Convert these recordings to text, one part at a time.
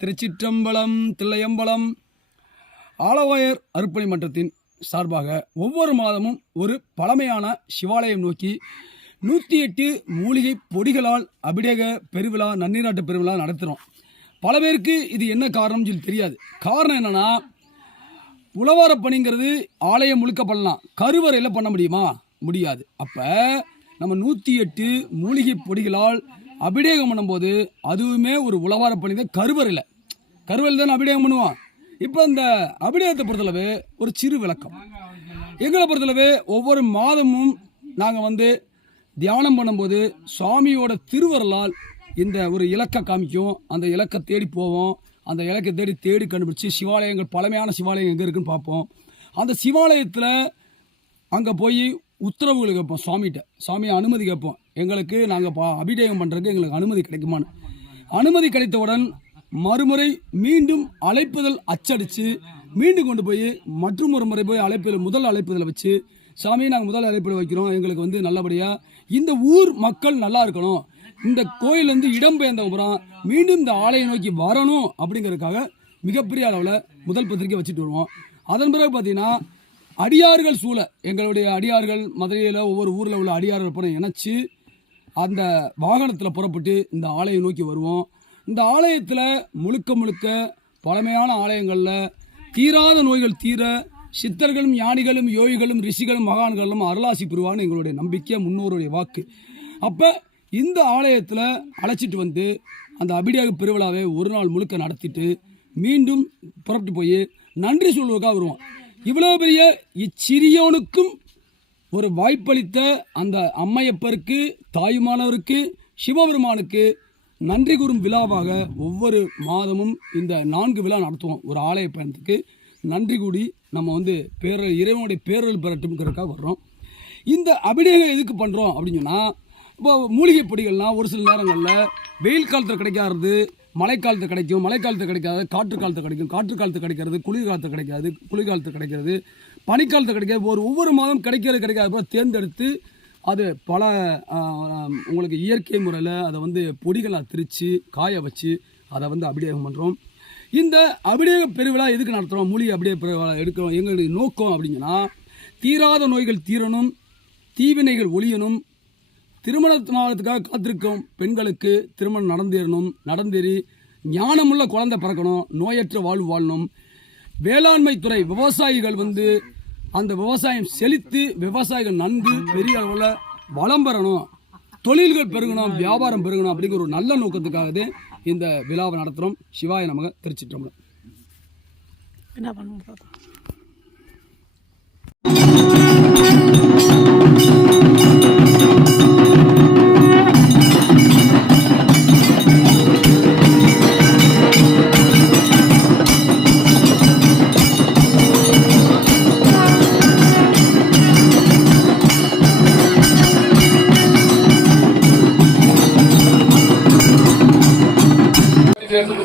திருச்சிற்றம்பலம் தில்லையம்பலம் ஆலவாயர் அர்ப்பணி மன்றத்தின் சார்பாக ஒவ்வொரு மாதமும் ஒரு பழமையான சிவாலயம் நோக்கி நூற்றி எட்டு மூலிகை பொடிகளால் அபிடேக பெருவிழா நன்னீராட்டு பெருவிழா நடத்துகிறோம் பல பேருக்கு இது என்ன காரணம்னு சொல்லி தெரியாது. காரணம் என்னென்னா உழவார பணிங்கிறது ஆலயம் முழுக்க பண்ணலாம். கருவறையில் பண்ண முடியுமா? முடியாது. அப்போ நம்ம நூற்றி எட்டு மூலிகை பொடிகளால் அபிடேகம் பண்ணும்போது அதுவுமே ஒரு உழவார பணி தான் கருவறையில். கருவறையில் தானே அபிடேகம் பண்ணுவோம் இப்போ இந்த அபிடேகத்தை பொறுத்தளவு ஒரு சிறு விளக்கம். எங்களை பொறுத்தளவு ஒவ்வொரு மாதமும் நாங்கள் வந்து தியானம் பண்ணும்போது சுவாமியோட திருவருளால் இந்த ஒரு இலக்கை காமிக்கும். அந்த இலக்கை தேடி போவோம். அந்த இலக்கை தேடி தேடி கண்டுபிடிச்சி சிவாலயங்கள் பழமையான சிவாலயம் எங்கே இருக்குன்னு பார்ப்போம். அந்த சிவாலயத்தில் அங்கே போய் உத்தரவுகள் கேட்போம் சுவாமிகிட்ட. சுவாமியை அனுமதி கேட்போம். எங்களுக்கு நாங்கள் பா அபிஷேகம் பண்ணுறதுக்கு எங்களுக்கு அனுமதி கிடைக்குமான்னு. அனுமதி கிடைத்தவுடன் மறுமுறை மீண்டும் அழைப்புதல் அச்சடித்து மீண்டும் கொண்டு போய் மற்றும் ஒரு முறை போய் அழைப்பில் முதல் அழைப்புதலை வச்சு சாமியை நாங்கள் முதல் அழைப்பில் வைக்கிறோம். எங்களுக்கு வந்து நல்லபடியாக இந்த ஊர் மக்கள் நல்லா இருக்கணும். இந்த கோயில் வந்து இடம்பெயர்ந்த அப்புறம் மீண்டும் இந்த ஆலயம் நோக்கி வரணும் அப்படிங்கிறதுக்காக மிகப்பெரிய அளவில் முதல் பத்திரிக்கை வச்சுட்டு வருவோம். அதன் பிறகு பார்த்தீங்கன்னா அடியார்கள் சூழ எங்களுடைய அடியார்கள் மதுரையில் ஒவ்வொரு ஊரில் உள்ள அடியார்கள் புறம் இணைச்சி அந்த வாகனத்தில் புறப்பட்டு இந்த ஆலயம் நோக்கி வருவோம். இந்த ஆலயத்தில் முழுக்க முழுக்க பழமையான ஆலயங்களில் தீராத நோய்கள் தீர சித்தர்களும் ஞானிகளும் யோகிகளும் ரிஷிகளும் மகான்களும் அருளாசி புரிவான்னு எங்களுடைய நம்பிக்கை முன்னோருடைய வாக்கு. அப்போ இந்த ஆலயத்தில் அழைச்சிட்டு வந்து அந்த அபிடியாக பெருவிழாவை ஒரு நாள் முழுக்க நடத்திட்டு மீண்டும் புறப்பட்டு போய் நன்றி சொல்வதற்காக வருவோம். இவ்வளோ பெரிய இச்சிறியோனுக்கும் ஒரு வாய்ப்பளித்த அந்த அம்மையப்பருக்கு தாயுமானவருக்கு சிவபெருமானுக்கு நன்றி கூறும் விழாவாக ஒவ்வொரு மாதமும் இந்த நான்கு விழா நடத்துவோம். ஒரு ஆலய பயணத்துக்கு நன்றி கூடி நம்ம வந்து பேர இறைவனுடைய பேரல் பெறட்டும்ங்கிறதுக்காக வர்றோம். இந்த அபிடேகம் எதுக்கு பண்ணுறோம் அப்படின்னு சொன்னால் இப்போ மூலிகை பொடிகள்லாம் ஒரு சில நேரங்களில் வெயில் காலத்தில் கிடைக்காது மழைக்காலத்தில் கிடைக்கும் மழைக்காலத்தில் கிடைக்காது காற்று காலத்தில் கிடைக்கும் காற்று காலத்தில் கிடைக்கிறது குளிர் காலத்தில் கிடைக்காது குளிர்காலத்தில் கிடைக்கிறது பனிக்காலத்தில் கிடைக்காது. ஒரு ஒவ்வொரு மாதம் கிடைக்கிறது கிடைக்காது போல தேர்ந்தெடுத்து அது பல உங்களுக்கு இயற்கை முறையில் அதை வந்து பொடிகளாக திரித்து காய வச்சு அதை வந்து அபிடேகம் பண்ணுறோம் இந்த அபிடேக பெருவிழா எதுக்கு நடத்துகிறோம் மூலிகை அபிடேக பெருவிழா எடுக்கிறோம். எங்களுடைய நோக்கம் அப்படிங்கன்னா தீராத நோய்கள் தீரணும் தீவினைகள் ஒழியணும் திருமணமாகறதுக்காக காத்திருக்கும் பெண்களுக்கு திருமணம் நடந்தேறணும் நடந்தேறி ஞானமுள்ள குழந்தை பிறக்கணும் நோயற்ற வாழ்வு வாழணும். வேளாண்மை துறை விவசாயிகள் வந்து அந்த விவசாயம் செழித்து விவசாயிகள் நன்கு பெரிய அளவில் வளம் பெறணும். தொழில்கள் பெருகணும் வியாபாரம் பெருகணும் அப்படிங்கிற ஒரு நல்ல நோக்கத்துக்காகவே இந்த விழாவை நடத்துகிறோம் சிவாய நமக திருச்சிட்டோம் என்ன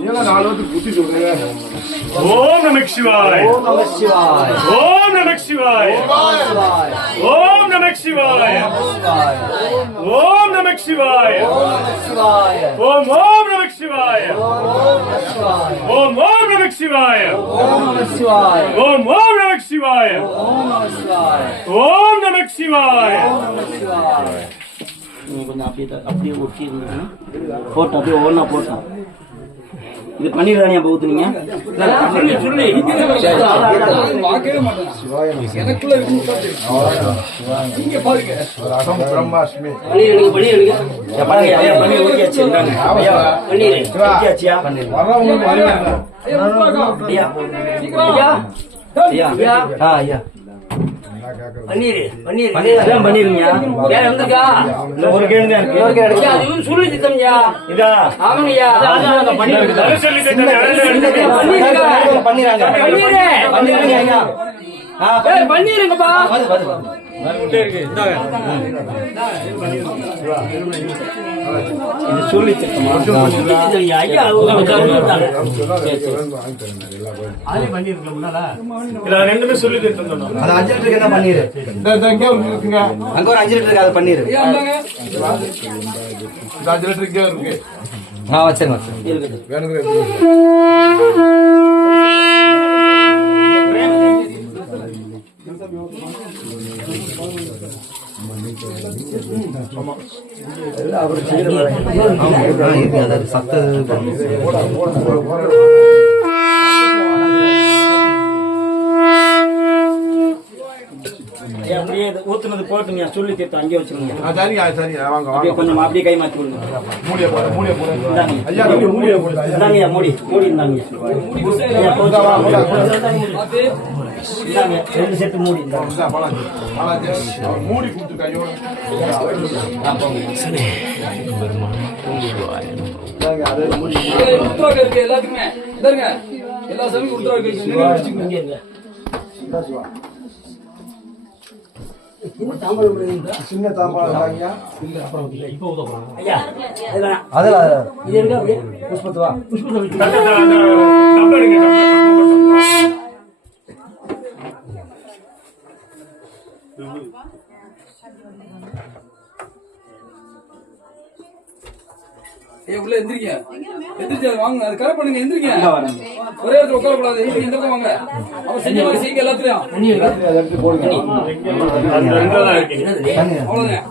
நம சிவாய் ஓம் நம சிவாய் ஓம் நம சிவாய் ஓம் நம சிவாய் ஓம் நம சிவாய் ஓம் ஓம் நம சிவாய் ஓம் ஓம் நம சிவாய் ஓம் ஓம் நம சிவாய் ஓம் நம சிவாய் நீங்க கொஞ்சம் அப்படியே த- அப்படியே ஒட்டி இருந்தீங்கன்னா போட்டோம் அப்படியே ஒவ்வொன்றா போட்டோம் இது பன்னீர். ஐயா ஐயா ஐயா ஐயா ஐயா பன்னீர். பன்னீர். எல்லாம் பண்ணிருங்கய்யா வேற இன்னும் ஒரு தான் இருக்கு. அது சுருளி இதா? பன்னீர் பன்னீரு. பண்ணிருங்கப்பா ரெண்டுமே சொல்லி அது அஞ்சு லிட்டருக்கு என்ன பன்னீர்? அங்க ஒரு அஞ்சு லிட்டருக்கு அதை ஐயா இந்தாங்க. ஆ வச்சிருங்க வச்சிருங்க. அவர் இருக்கு அப்படியே ஊத்துனது போட்டுங்க சொல்லி தீர்த்தம் அங்கேயே வச்சிருங்க சரிங்க சரிங்க வாங்க அப்படியே கொஞ்சம் அப்படியே கை மாத்தி விடுங்க. மூடிய போட மூடிய போட. இந்தாங்க. ஐயா மூடிய போட. இந்தாங்க ஐயா, மூடி மூடி இந்தாங்க ரெண்டு செட்டு மூடி மூடி கொடுத்து கையோட. எல்லாத்துக்குமே. எல்லா உத்தரவாக்கு சின்ன தாம்பாளம் ஐயா ஐயா. அது வேணாம். அதில் அதில் இது எடுங்க அப்படியே புஷ்பத்து வா. புஷ்பத்தை விட்டு ஏய், உள்ள எந்திரிங்க. எந்திரிச்சு வாங்க அது கரெக்ட் பண்ணுங்க எந்திரிங்க. ஒரே இடத்துல உட்கார கூடாது எந்திரிங்க வாங்க. அவன் செஞ்ச மாதிரி செய்யுங்க எல்லாத்துலயும். அவ்வளவுதான்.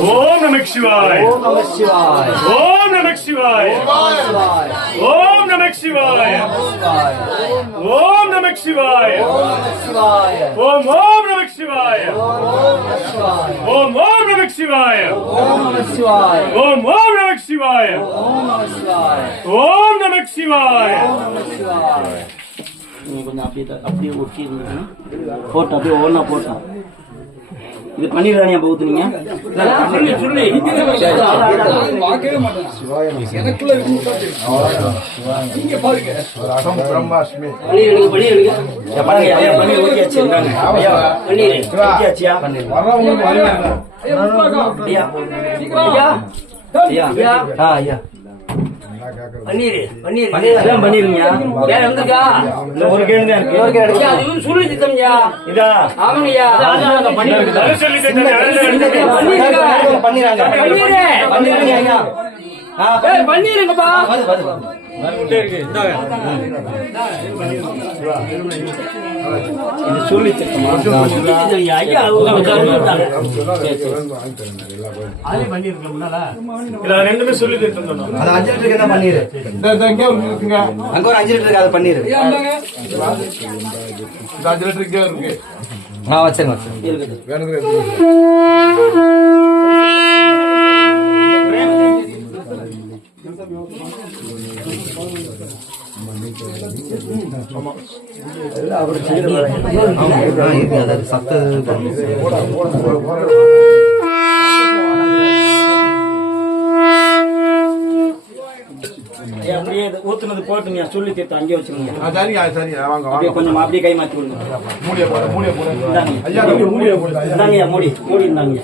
ஓம் நமக் சிவாய். ஓம் நமக் சிவாய். ஓம் நமக் சிவாய். ஓம் நமக் சிவாய் சிவாய ஓம் ஓம் நமக் சிவாய் ஓம் ஓம் நமக் சிவாய் நம சிவாய ஓம் ஓம் நமக் சிவாய் நம சிவாய ஓம் நமக் சிவாய் நீங்க கொஞ்சம் அப்படியே த- அப்படியே ஒட்டி இருந்தீங்கன்னா போட்டோம் அப்படியே ஒவ்வொன்றா போட்டோம் இது பண்ணிடுறானே அப்போ ஊத்துனீங்க சொல்லி பன்னீர் பன்னீர் பன்னீர். பன்னீர். பன்னீர் பன்னீர் பன்னீர் எல்லாம் பண்ணிருங்க வேற வந்திருக்கா ஒரு கேள்வி தான் இருக்கு. ஒரு கேள்வி. ஐயா அது சொல்லி திட்டம்யா இதா? ஆமாங்கய்யா. பன்னீர் பன்னீர் பண்ணிடுறாங்க பன்னீர் இதை ரெண்டுமே சொல்லி அது அஞ்சு லிட்டருக்கு என்ன அங்க ஒரு லிட்டருக்கு அதை இருக்கு. ஆ வச்சிருங்க வச்சிருங்க. இருக்குது வேணுங்க ஆமா இருக்கு சத்து ஊத்துனது போட்டுங்க சொல்லி தீர்த்தம் அங்கேயே வச்சிருங்க சரிங்க சரிங்க வாங்க வாங்க. கொஞ்சம் அப்படியே கை மாத்தி விடுங்க. மூடிய போட மூடிய போட. இந்தாங்க. ஐயா மூடிய போட இந்தாங்க ஐயா மூடி மூடி இந்தாங்க.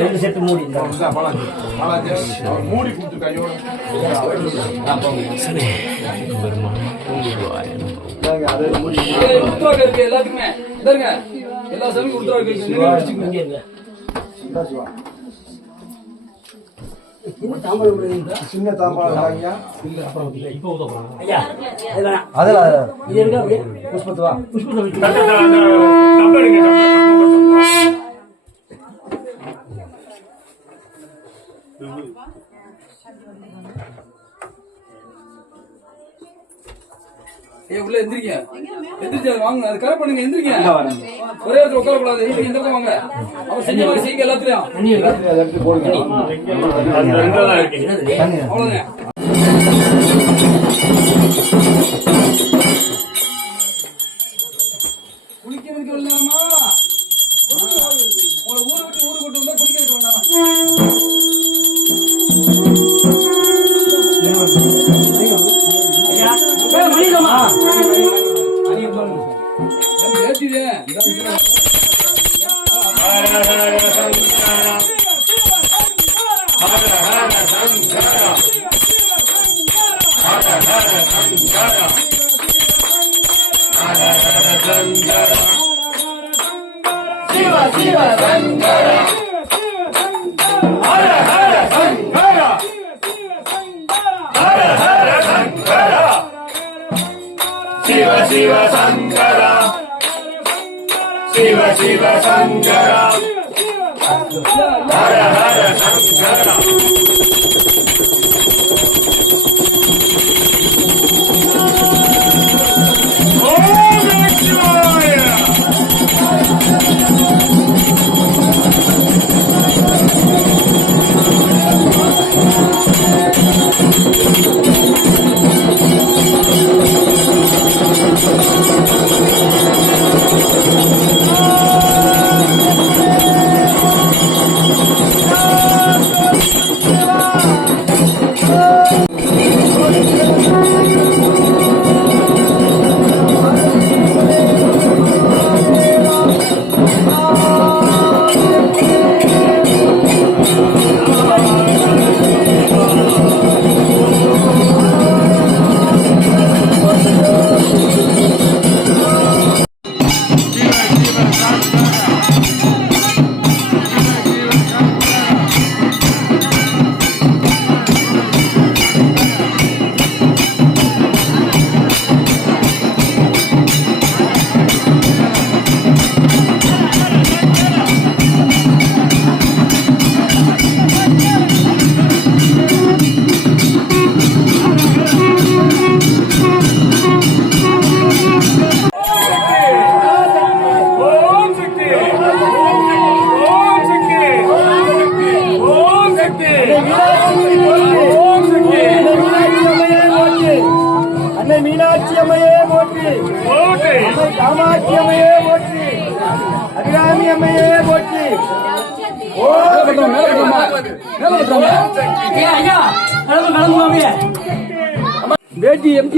ரெண்டு செட்டு மூடி மூடி கொடுத்து கையோட. எல்லாத்துக்குமே. எல்லா இருக்கு நீங்க வச்சுக்கோங்க. இங்க இருங்க சின்ன தாம்பாளம் வாங்கியா ஐயா அது வேணாம் அதெல்லாம் இது எடுக்க அப்படியே புஷ்பத்துவா புஷ்பத்தை வச்சு. அந்த ஏய் உள்ள எந்திரிங்க. எந்திரிச்சு அதை வாங்க அது கரெக்ட் பண்ணுங்க எந்திரிங்க. ஒரே இடத்துல உட்கார கூடாது பக்கம் வாங்க. அவர் செஞ்ச மாதிரி செய்யுங்க எல்லாத்துலயும். தண்ணி சிவ சிவ சங்கர ஹர ஹர சங்கர ஹர ஹர சங்கர சிவ சிவ சங்கர சிவ சிவ சங்கர ஹர ஹர சங்கர ஓம்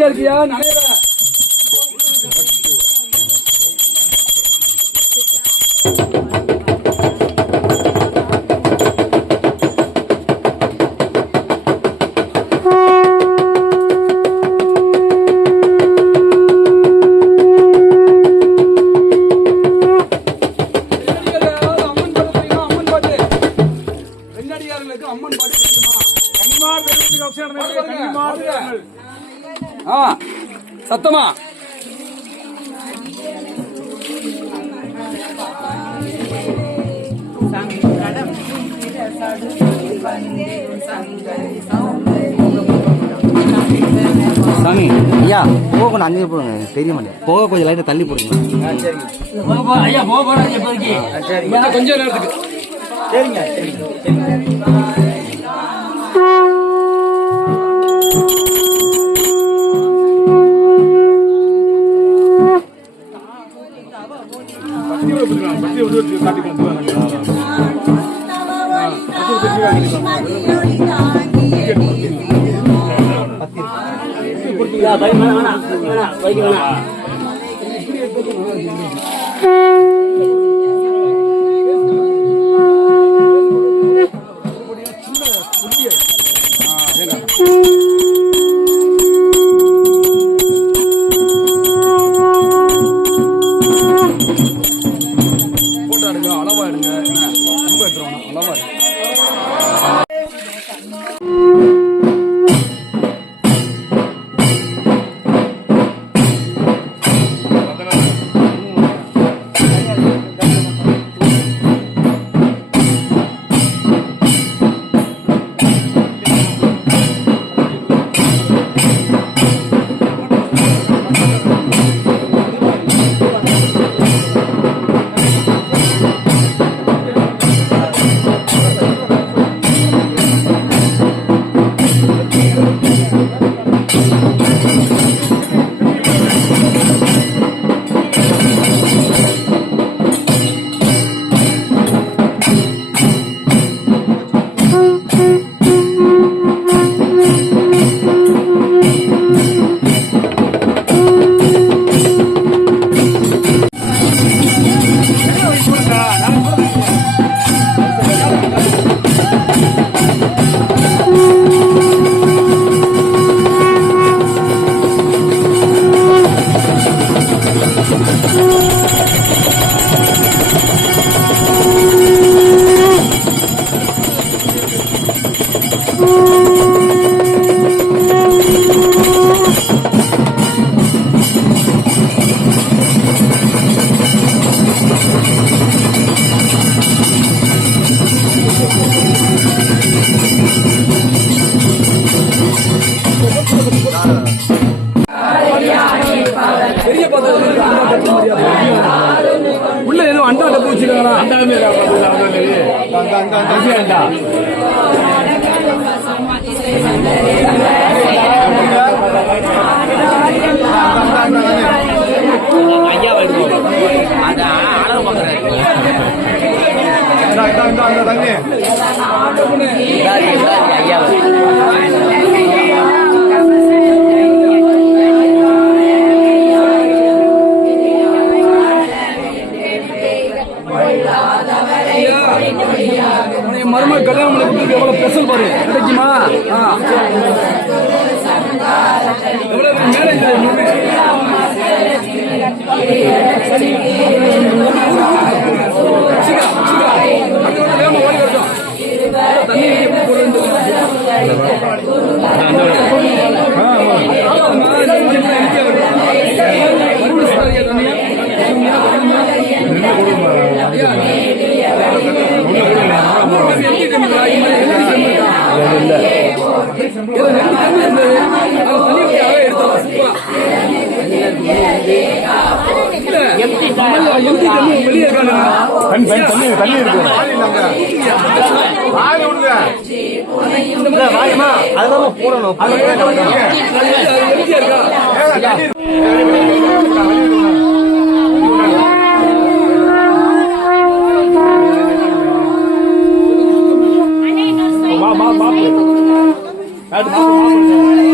வேட்டி எம்டியா சத்தமா? சாமி ஐயா போக கொஞ்சம் அங்கேயே போடுங்க தெரிய மாட்டேன் போக கொஞ்சம் லைட்டை தள்ளி போடுங்க. ஐயா போக போறாங்க இப்போதைக்கு. இன்னும் கொஞ்ச நேரத்துக்கு. சரிங்க. வேணாம் வேணாம் வேணாம் பைக் வேணாம் தண்ணி ஐயா வருது உன்னை மருமக கல்யாணம் பண்ணி எவ்வளவு ஸ்பெஷல் பாரு. கிடைக்குமா எவ்வளவு மேரேஜ் தண்ணி தண்ணி இருக்கு வாய் அதெல்லாம் போடணும் எம்ஜிஆர் இருக்கா ஆ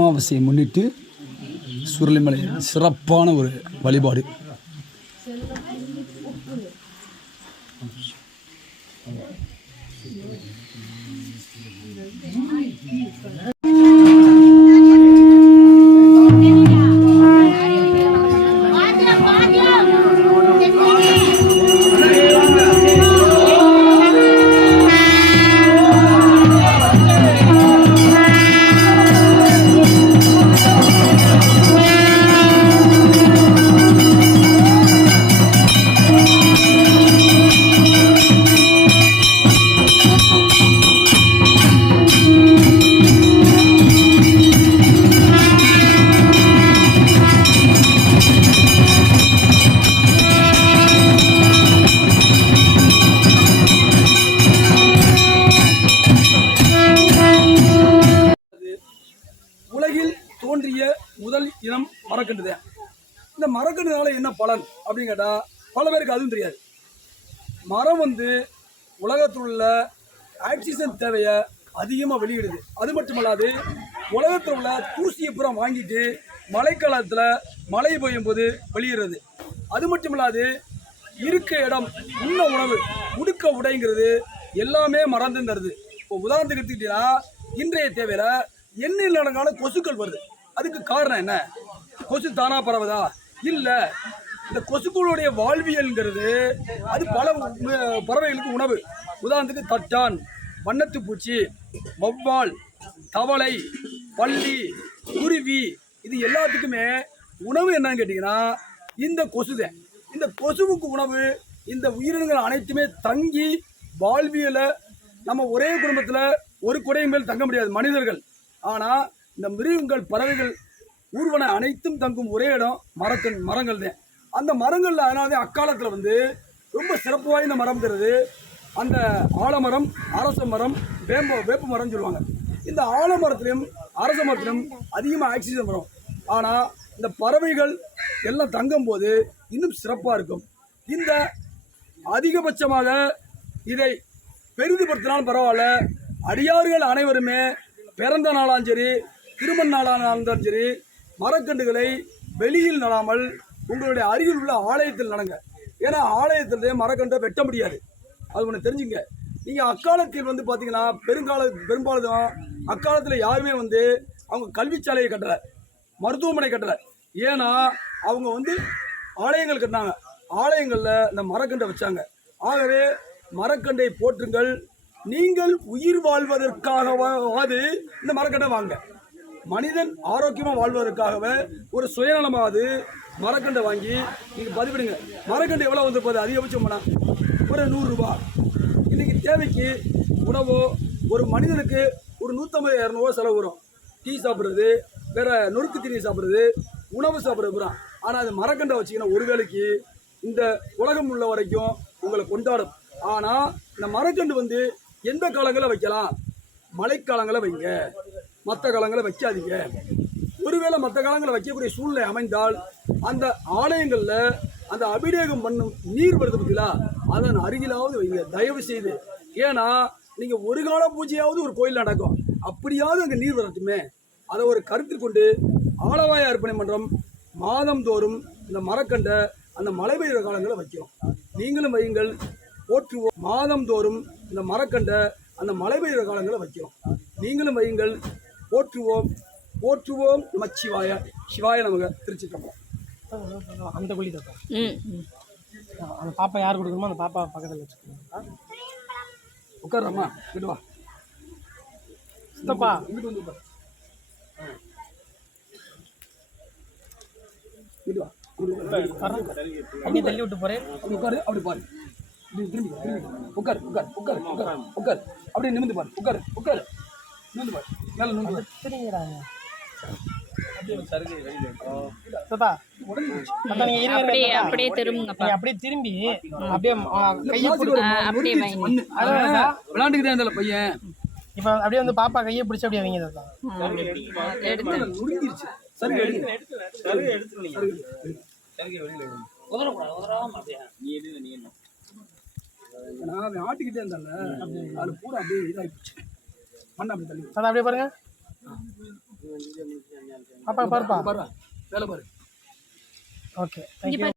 அமாவாசையை முன்னிட்டு சுருளிமலை சிறப்பான ஒரு வழிபாடு. இந்த மரக்கன்றுனால என்ன பலன் அப்படின்னு கேட்டால் பல பேருக்கு அதுவும் தெரியாது. மரம் வந்து உலகத்தில் உள்ள ஆக்சிஜன் தேவையை அதிகமாக வெளியிடுது. அது மட்டுமல்லாது உலகத்தில் உள்ள தூசியை புறம் வாங்கிட்டு மழைக்காலத்தில் மழை பெய்யும் போது வெளியிடுறது. அது மட்டுமல்லாது இருக்க இடம் உண்ண உணவு உடுக்க உடைங்கிறது எல்லாமே மறந்து தருது. இப்போ உதாரணத்துக்கு எடுத்துக்கிட்டீங்கன்னா இன்றைய தேவையில் எண்ணெயில் நடங்கால கொசுக்கள் வருது. அதுக்கு காரணம் என்ன? கொசு தானா பரவுதா? இல்லை. இந்த கொசுக்களுடைய வாழ்வியல்ங்கிறது அது பல பறவைகளுக்கு உணவு. உதாரணத்துக்கு தட்டான் வண்ணத்து பூச்சி வௌவால் தவளை பள்ளி குருவி இது எல்லாத்துக்குமே உணவு என்னன்னு கேட்டிங்கன்னா இந்த கொசுதான் இந்த கொசுவுக்கு உணவு இந்த உயிரினங்கள் அனைத்துமே தங்கி வாழ்வியலை நம்ம ஒரே குடும்பத்தில் ஒரு குடையின் மேல் தங்க முடியாது மனிதர்கள். ஆனால் இந்த மிருகங்கள் பறவைகள் ஊர்வன அனைத்தும் தங்கும் ஒரே இடம் மரக்கன் மரங்கள் தான் அந்த மரங்களில் அதனால தான் அக்காலத்தில் வந்து ரொம்ப சிறப்பு வாய்ந்த மரம்ங்கிறது அந்த ஆலமரம் அரச மரம் வேம்ப வேப்ப மரம்னு சொல்லுவாங்க. இந்த ஆலமரத்திலையும் அரச மரத்திலும் அதிகமாக ஆக்சிஜன் வரும். ஆனால் இந்த பறவைகள் எல்லாம் தங்கும்போது இன்னும் சிறப்பாக இருக்கும். இந்த அதிகபட்சமாக இதை பெரிதுபடுத்தினாலும் பரவாயில்ல. அடியார்கள் அனைவருமே பிறந்த நாளாம் சரி திருமண நாளாக இருந்தாலும் சரி மரக்கன்றுகளை வெளியில் நடாமல் உங்களுடைய அருகில் உள்ள ஆலயத்தில் நடங்க. ஏன்னா ஆலயத்திலே மரக்கன்றை வெட்ட முடியாது. அது ஒன்று தெரிஞ்சுங்க. நீங்கள் அக்காலத்தில் வந்து பார்த்தீங்கன்னா பெருங்கால பெரும்பாலும் அக்காலத்தில் யாருமே வந்து அவங்க கல்விச்சாலையை கட்டலை. மருத்துவமனை கட்டலை. ஏன்னா அவங்க வந்து ஆலயங்கள் கட்டினாங்க. ஆலயங்களில் இந்த மரக்கண்டை வச்சாங்க. ஆகவே மரக்கண்டை போற்றுங்கள். நீங்கள் உயிர் வாழ்வதற்காகவாது இந்த மரக்கண்டை வாங்க. மனிதன் ஆரோக்கியமாக வாழ்வதற்காகவே ஒரு சுயநலமாவது மரக்கண்டை வாங்கி நீங்கள் பதிவிடுங்க. மரக்கண்டு எவ்வளோ வந்து போகுது? அதிகபட்சம் பண்ணா ஒரு நூறுரூபா இன்றைக்கி தேவைக்கு உணவோ ஒரு மனிதனுக்கு ஒரு நூற்றம்பது இரநூறுவா செலவு வரும். டீ சாப்பிட்றது வேறு நொறுக்கு தீனி சாப்பிட்றது உணவு சாப்பிட்றது பூரா ஆனால் அது மரக்கண்டை வச்சிங்கன்னா ஒரு வேலைக்கு இந்த உலகம் உள்ள வரைக்கும் உங்களை கொண்டாடும். ஆனால் இந்த மரக்கண்டு வந்து எந்த காலங்களில் வைக்கலாம்? மழைக்காலங்களில் வைங்க. மற்ற காலங்களில் வைக்காதீங்க. ஒருவேளை மற்ற காலங்களில் வைக்கக்கூடிய சூழ்நிலை அமைந்தால் அந்த ஆலயங்களில் அந்த அபிஷேகம் பண்ணும் நீர் வருது பார்த்தீங்களா அதன் அருகிலாவது வைங்க. தயவு செய்து ஏன்னா நீங்கள் ஒரு கால பூஜையாவது ஒரு கோயில் நடக்கும். அப்படியாவது அங்கே நீர் வரட்டுமே. அதை ஒரு கருத்தில் கொண்டு ஆலவாய அர்ப்பணை மன்றம் மாதந்தோறும் இந்த மரக்கண்டை அந்த மழை பெய்கிற காலங்களை வைக்கிறோம். நீங்களும் வையுங்கள். போற்றுவோம். மாதந்தோறும் இந்த மரக்கண்டை அந்த மழை பெய்கிற காலங்களை வைக்கிறோம். நீங்களும் வையுங்கள். போற்றுவோம் போற்றுவோம் நமச்சிவாய சிவாய நமக. திருச்சிட்டோம் அந்த குழி ம். அந்த பாப்பா யார் கொடுக்கணுமோ அந்த பாப்பா பக்கத்தில் வச்சுக்கோங்க. உட்காரம்மா இங்கிட்டு வா. சித்தப்பா. இங்கிட்டு வந்து உட்கார். இங்கிட்டு வா. இங்கிட்டு உட்காரு. தண்ணி தள்ளி விட்டு போறேன். அப்படி உட்காரு அப்படி பாரு. திரும்பி திரும்பி. உட்காரு உட்காரு உட்காரு உட்காரு உட்காரு. அப்படியே நிமிந்து பாரு. உட்காரு உட்காரு. நிமிந்து பாரு மேல நிமிந்து பாரு சரிங்கிறாங்க அப்படியே. அப்படியே திரும்புங்கப்பா நீங்க அப்படியே திரும்பி அப்படியே. விளையாண்டுக்கிட்டே பையன்? இப்ப அப்படியே வந்து பாப்பா கையை பிடிச்சு அப்படியே வைங்க தாத்தா எடுத்து. நொறுங்கிருச்சு. சரி எடுங்க நான் ஆட்டிக்கிட்டே இருந்தால அது பூரா அப்படியே இதாகி போச்சு மண்ணை அப்படி தள்ளி தாத்தா அப்படியே பாருங்க. பாப்பா பாருப்பா. பாரு வேலை பாரு. Okay thank you